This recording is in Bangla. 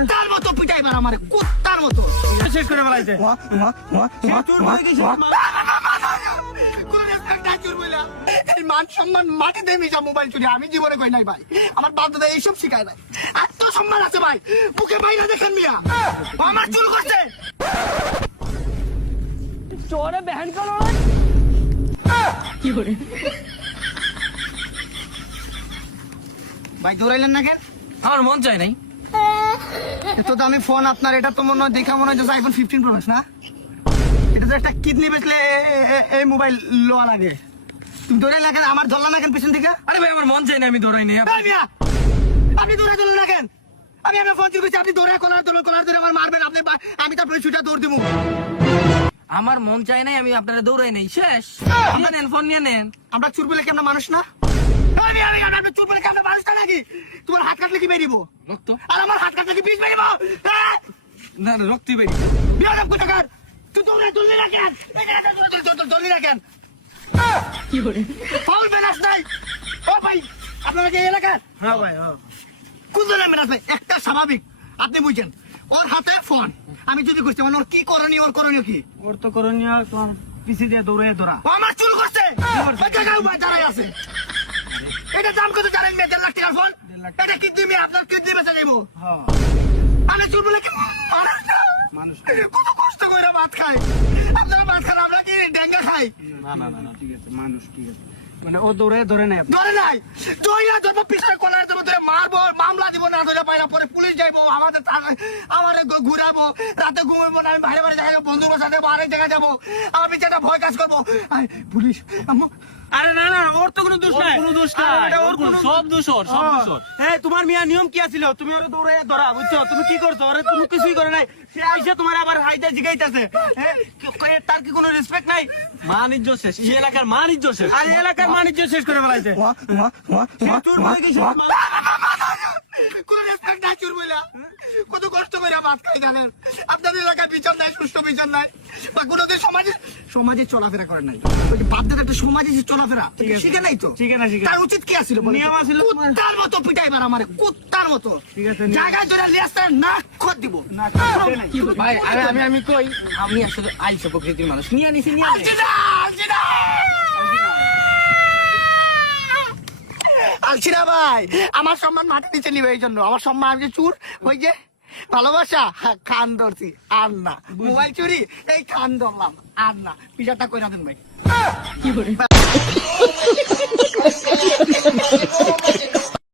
কুত্তার মতো পিটাইবার আমারে কুত্তার মতো শেষ করে ফেলাইছে। চোর বলে গেছে এই মান সম্মান মাটিতে মিশা মোবাইল চুরি আমি জীবনে কই নাই ভাই। আমার বাপ দাদা এইসব শিখায় নাই। আত্মসম্মান আছে ভাই, বুকে বাইরে দেখেন মিয়া আমার চুল করছে। चोरे बहन का ভাই দৌড়াইলেন না কেন? আমার মন চাই নাই। এত দামি ফোন আপনার, এটা তো মনে হয় দেখা মনে হয় যে আইফোন 15 প্রো ম্যাক্স না? এটা তো একটা কিডনি বেচলে এই মোবাইল লোয়া লাগে। তুমি দৌড়াইলে না কেন? আমার ধরলাম না কেন পিছন থেকে? আরে ভাই আমার মন চাই না, আমি দৌড়াই নাই। এই মিয়া, আপনি দৌড়াই দিলেন না কেন? আমি আপনার ফোন চুরি করছি, আপনি দৌড়ায় কলার ধরে আমার মারবেন। আমি তারপরে ছুটে দৌড় দেবো। আমার মন চাই নাই, আমি আপনারা দৌড়াই নাই। শেষ। নিয়ে নেন ফোন, নিয়ে নেন। আমরা চুর বলে কি আমরা মানুষ না? আমি চুর বলে কি আমরা মানুষ না নাকি? তোমার হাত কাটলে কি বেরিব? রক্ত? আর আমার হাত কাটলে কি বিষ বেরিব? না না, রক্তই বেরি। বিয়াদব কোথাকার, তুই তুললি না কেন? তুললি না কেন? ফাউল মেনাস নাই। ও ভাই, আপনারা কি এই এলাকার? হ্যাঁ ভাই, হ্যাঁ। কোন ধরনের মেনাস ভাই? একটা স্বাভাবিক, আপনি বুঝছেন। ওর হাতে ফোন, আমি যদি করছি মানে ওর কি করণীয়, ওর করণীয় কি? ওর তো করণীয় তোমার পিছে দিয়ে দৌড়ে ধরা। ও আমার চুল করছে, ওই জায়গায় উপায় দাঁড়াই আছে। এটা দাম কত জানেন? 1.5 লাখ টাকার ফোন। এটা কিডনি মেয়ে, আপনার কিডনি বেচা যাইব। হ্যাঁ, আমি চুল বলে কি মানুষ না? মানুষ। কত কষ্ট করে ভাত খাই। আপনারা ভাত খান, আমরা কি ডেঙ্গা খাই? না না না, ঠিক আছে, মানুষ, ঠিক আছে। মানে ও দৌড়ে ধরে নাই আপনি। ধরে নাই, জয়না ধরবো, পিছনে কলার দেবো, ধরে মারবো, মামলা দিব, না ধরে পাইনা, পরে পুলিশ যাইবো, আমাদের ঘুরাবো, রাতে ঘুমাবো না, আমি বাইরে বাইরে দেখা যাবো, বন্ধু বসা দেবো, আরেক জায়গায় যাবো, আমার পিছনে ভয় কাজ করবো। পুলিশ আরে না না, ওর তো কোনো দোষ নাই। কোনো দোষ নাই, এটা ওর কোনো সব দোষ ওর, সব দোষ ওর। হ্যাঁ, তোমার মিয়া নিয়ম কি আছিল? তুমি ওরে দৌড়ে ধরা, বুঝছো? তুমি কি করছো? ওরে তুমি কিছুই করে নাই। সে আইসা তোমার আবার হাইতে জিগাইতাছে। হ্যাঁ, তার কি কোনো রেসপেক্ট নাই? বাণিজ্য শেষ, এই এলাকার বাণিজ্য শেষ। আর এলাকার বাণিজ্য শেষ করে ফেলাইছে। চোর বলে গেছে। কোনো রেসপেক্ট নাই চুর বইলা। কত কষ্ট করে ভাত খাই জানেন? আপনাদের এলাকায় বিচার নাই, সুষ্ঠু বিচার নাই, বা কোনোদিন সমাজে চলাফেরা করে নাই। ওই যে বাপ দাদা একটা সমাজে যে চলাফেরা শিখে নাই তো। ঠিক আছে, ঠিক আছে। তার উচিত কি আছিল? নিয়ম আছিল তোমার। কুত্তার মতো পিটাইবার আমারে, কুত্তার মতো। ঠিক আছে, জায়গায় ধরে লেস্তার নাক খত দিব। ভাই, আমি কই, আমি আসলে আইসা প্রকৃতির মানুষ। নিয়ে নিছি, নিয়ে নিছি। আলছিনা ভাই, আমার সম্মান মাটি নিচে নিবে, এই জন্য আমার সম্মান। আমি যে চুর, ওই যে ভালোবাসা, খান ধরছি আর না। মোবাইল চুরি, এই খান ধরলাম আর না। পিজাটা কই না দেন ভাই।